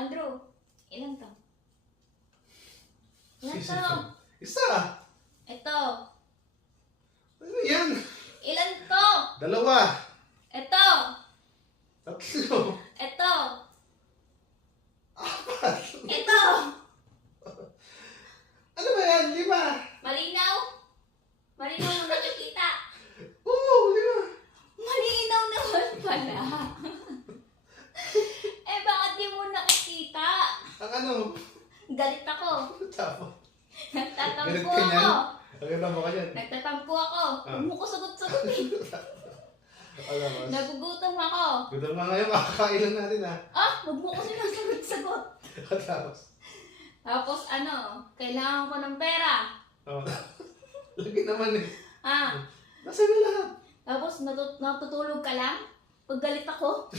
Andrew, ilan to? Ilan to? Isa! Ito. Ano yan? Ilan to? Dalawa! Ito. Tatlo! Ito. Apat! Ito. Ano ba yan? Lima! Malinaw? Malinaw mo nakikita? Oo, lima! Malinaw naman pala. Bakit di mo nakikita? Ang ano? Galit ako. Tapos. Nagtatampo Ganit ka niyan? ako. Ang mo ka yan. Nagtatampo ako. Huwag mo ko sagot-sagot eh. Alam mo. Nagugutom ako. Gutom nga ngayon, kakakailan natin ha. Huwag mo ko sinasagot-sagot. Tapos. Tapos kailangan ko ng pera. Oh. Lagi naman eh. Ah, Nasaan na lahat? tapos natutulog ka lang? Pag galit ako?